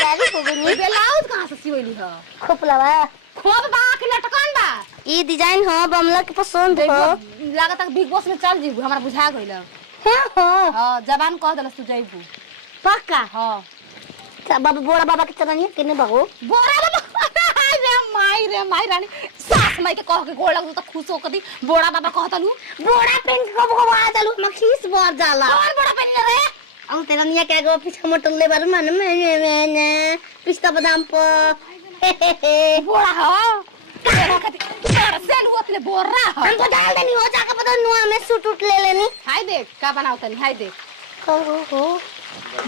यारी हो गई ब्लाउज कहां से सिवली ह खोपलावा खोप बा के लटकन बा ई डिजाइन हो बमला के पसंद हो लागत तक बिग बॉस में चल जीबू हमरा बुझा गइल हां हां जबान कह देलस तू जइबू पक्का हां बाबा बोरा बाबा के चलनी केने बाबू बोरा बाबा रे माई रानी सास माई के कह के गोड़ लगू त खुश हो कदी बोरा बाबा कहतलू बोरा पेन के कब आ जालू मखीस बर जाला और बोरा पेन रे अब तेरा निया के गो पीछे मोटल ले बार मन में पिस्ता बादाम पर बोरा हो तेरा कदी तेरा सेल होतले बोरा हो हम तो डाल देनी हो जाके पता नुआ में सूट उठ ले लेनी हाय देख का बनाओ तनी हाय देख हो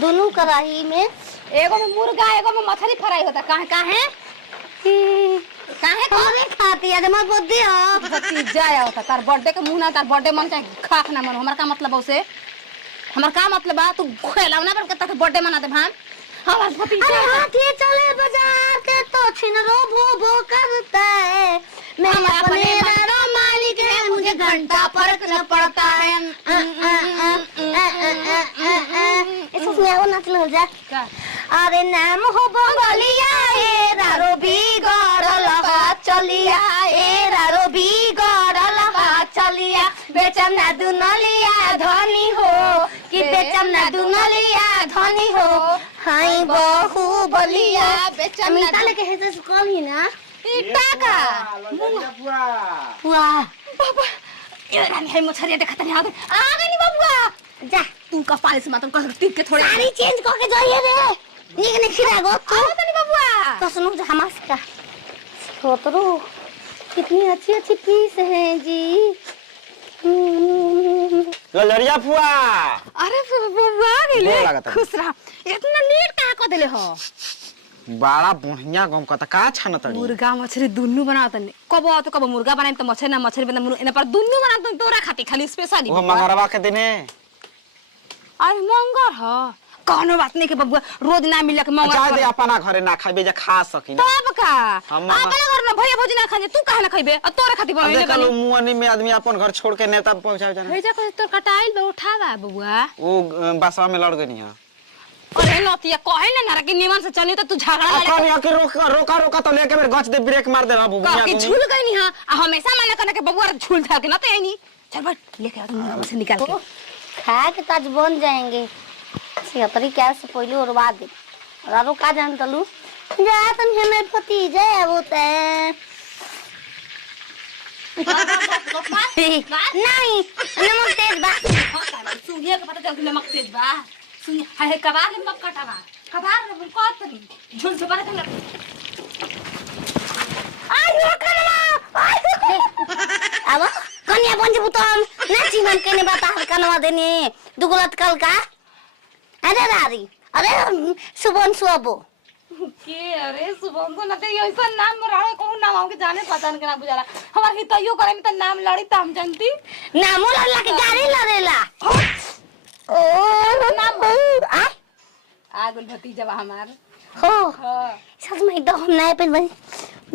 दोनों कढ़ाई में एगो में मुर्गा एगो में मछली फ्राई होता काहे कौन खाती है मत बोल दे भतीजा होता तार बर्थडे के मुंह ना तार बर्थडे मन चाहे खाक ना मन हमरा का मतलब उसे हमर का मतलब बा तू खेलाव ना पर तक बर्थडे मना दे भान हमार भतीजा अरे हाथी चले बाजार के तो छिनरो भो करता है मैं अपने रो मालिक है मुझे घंटा फर्क न पड़ता है इसको सुनाओ नाच लो जा अरे नाम हो बंगलिया ए रारो भी गड़लगा चलिया ए रारो भी गड़लगा चलिया बेचम ना दुनलिया धनी हो कि बेचम ना दुनलिया धनी हो हाय बहु बलिया बेचम ना लेके है तो कौन ही ना इटा का वाह बाबा ये रानी है मछरिया देखत नहीं आ गई नी बाबुआ जा तू का पाले से मतलब कह टिक के थोड़े सारी चेंज करके जाइए रे निकने खिरा गो आ तनी बाबुआ तो सुनो जो हमास का छोटरू कितनी अच्छी अच्छी पीस है जी लरिया फुआ अरे बाबुआ गेले खुश रहा इतना लेट का कर देले हो बड़ा बढ़िया गम का का छान तड़ी मुर्गा मछली दुन्नु बनात ने कब तो कब मुर्गा बनाई त मछली ना मछली बना एना पर दुन्नु बनात तोरा खाती खाली स्पेशल वो मंगरवा के दिने अरे मंगर ह कोनो बात नहीं के बबुआ रोज ना मिले के मंगर जा दे अपना घरे ना खाबे जा खा सकिन तब का हम अपना घर में भैया भौजी ना खाने तू काहे ना खइबे और तोरे खाती अब बनाई देखलो मुअनी में आदमी अपन घर छोड़ के नेता पहुंचाव जाने भेजा को तोर कटाइल बे उठावा बबुआ वो बसवा में लड़ गनी है अरे नतिया कहे ना ना कि निमन से चली तो तू झगड़ा अपन या के रोका रोका तो लेके मेरे गच दे ब्रेक मार दे बाबू का कि झूल गई नहीं हां हमेशा मना करना के बबुआ झूल था के ना तो नहीं चल बट लेके आ तुम से निकाल के खा के ताज बन जाएंगे सिहतरी क्या से पहले और बाद दे रारो का जान तलू जा तुम हमें भतीजा वो ते नहीं नमक तेज बा सुनिए के पता चल के नमक तेज बा सुनिए हाय कबार में मत कटावा कबार में कत नहीं झूल से बना चल आयो कनवा अब कन्या बन जबू तो नाची मन केने बता कनवा देने दुगलत कल का अरे रारी अरे सुबन सुबो के अरे सुबह को नते ऐसा नाम रहे को नाम हो के जाने पता नहीं ना बुझाला हमार की तइयो करे में त नाम लड़ी त हम जानती नाम लड़ला के गाड़ी लड़ेला ओ नाम आ आगुल भतीजा हमार हो हां सच में एकदम हम नए पे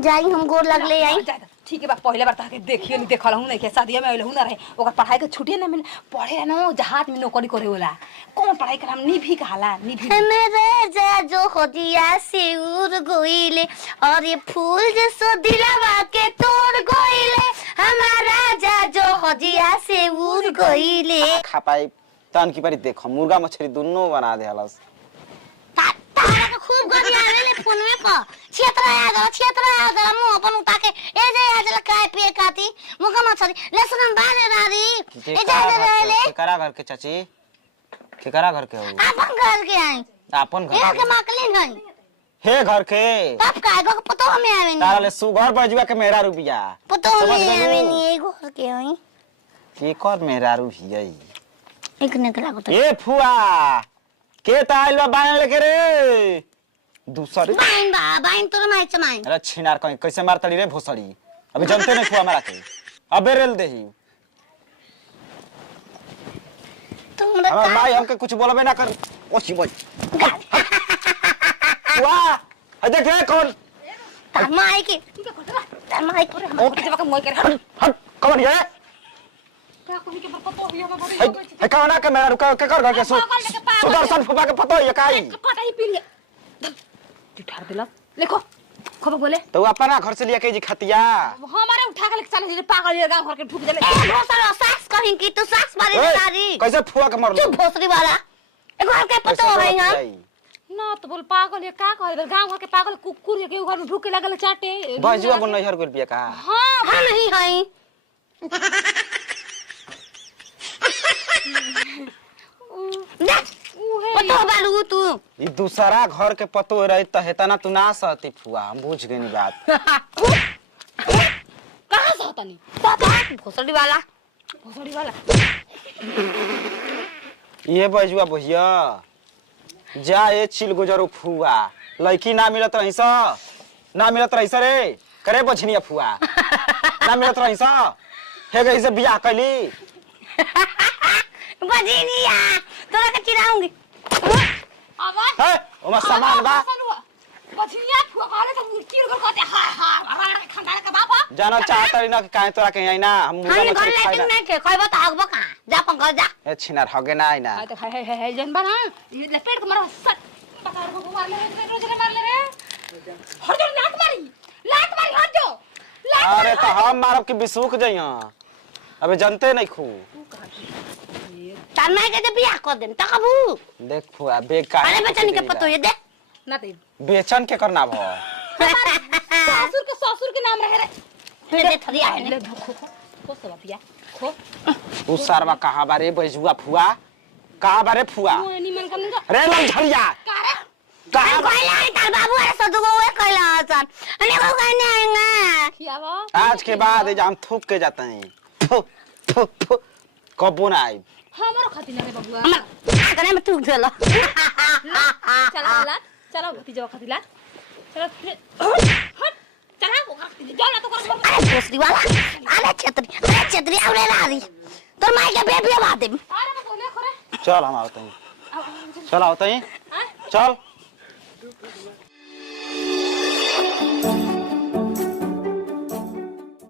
जाई हम गोर लगले आई ठीक है बा पहले बार ताके देखियो नहीं देखल हूं नहीं के शादी में आइल हूं ना रहे ओकर पढ़ाई के छुट्टी ना मिले पढ़े ना जहाज में नौकरी करे होला कौन पढ़ाई कर हम निभी कहाला निभी मेरे जा जो होदिया से उड़ गइले और ये फूल जैसो दिलवा के तोड़ गइले हमारा जा जो होदिया से उड़ गइले खा पाई तन की परी देखो मुर्गा मछली दोनों बना दे हलस तारा के खूब गरी आवेले फोन में क क्षेत्र आ जा मु अपन उता के ए जे आ जला काय पे काती मुका मछली लसन बारे रारी ए जा रहले केकरा घर के चाची केकरा घर के हो अपन घर के आई अपन घर ए के माकली नहीं हे घर के तब काय गो पतो हमें आवे तारा नहीं ले सुगर बजवा के मेरा रुपिया पतो हमें आवे नहीं ए घर के आई के कर मेरा रुपिया एक निकला को तो ए फुआ के ताइल बा बाण लेके रे दूसरी बाइन तोर माई चमाई अरे छिनार कहीं कैसे मारतड़ी रे भोसड़ी अभी जानते नहीं फुआ मारा के अबे रेल देही तुम हमार माई हमके कुछ बोलबे ना कर ओसी बोल फुआ आ देख रे कौन माई के माई के ओ भतीजा का मोय कर हट कौन है का कोई के पतो हो हम है कहना के मेरा रुका के कर घर के सुदर्शन फुफा के पतो है काई कटाई पी लिया ठार दिला देखो खबर बोले तो अपना घर से लिया के जी खतिया हमारे उठा के चल जे पागल ये गांव घर के ढुक देले भोसड़ी सास कहीं की तू सास मारी दादी कैसे फुआ के मर तू भोसड़ी वाला एगो घर के पतो है ना ना तो बोल पागल ये का कहे गांव घर के पागल कुकुर के घर में ढुके लागल चाटे बजुआ बोल नैहर गोल बिया का हां हां नहीं है देख पतो बालू तू ई दूसरा घर के पतो रही त हेतना तू ना सहती फुआ हम बुझ गनी बात कहां से होता नहीं पता भोसड़ी वाला ये बजुआ भैया जा ए चिल गुजरो फुआ लड़की ना मिलत रही सा ना मिलत रही सा रे करे बछनिया फुआ ना मिलत रही सा हे गई से बियाह कैली बजनिया तोरा के चिराऊंगी आवाज है ओमा सामान बा बछिया फुआ काले तो कीर कर कहते हां हां हमारा खंडार का बाबा जाना चाहत रही ना कि काहे तोरा के आई ना हम मुंह हां में घर खाई लेकिन ना नहीं के कहबो त आगबो का जा पंकज जा ए छिनार हगे ना आई ना हां तो है जन बना ये लपेट के मारा सट पकड़ को मार ले रोज मार ले रे हट जा लात मारी हट जा अरे तो हम मारब कि बिसूख जइया अबे जानते नहीं खू तन्ना के जे बियाह कर देम त कबू देख फुआ बेकार अरे बचन के पतो ये दे ना दे बेचन के करना भ ससुर के नाम रहे रे ले दे थरिया है ले खो सब पिया खो उ सारवा कहां बारे बजुआ फुआ कहां बारे फुआ निमन कम जा रे लंझरिया का रे कहां कहला तार बाबू अरे सदुगो वे कहला सन अने को कहने आएगा खियावा आज के बाद ये हम थूक के जाते हैं थू थू थू कबो ना आई हमारो खातिर ना रे बबुआ हमर कने में तू गेला चला भतीजा खातिर ला चला हट चला वो खातिर जा ना तो कर अरे भोसड़ी वाला अरे छतरी आवरे रादी तोर माई के बेबी बात दे अरे बोले खरे चल हम आवते हैं चल आवते हैं चल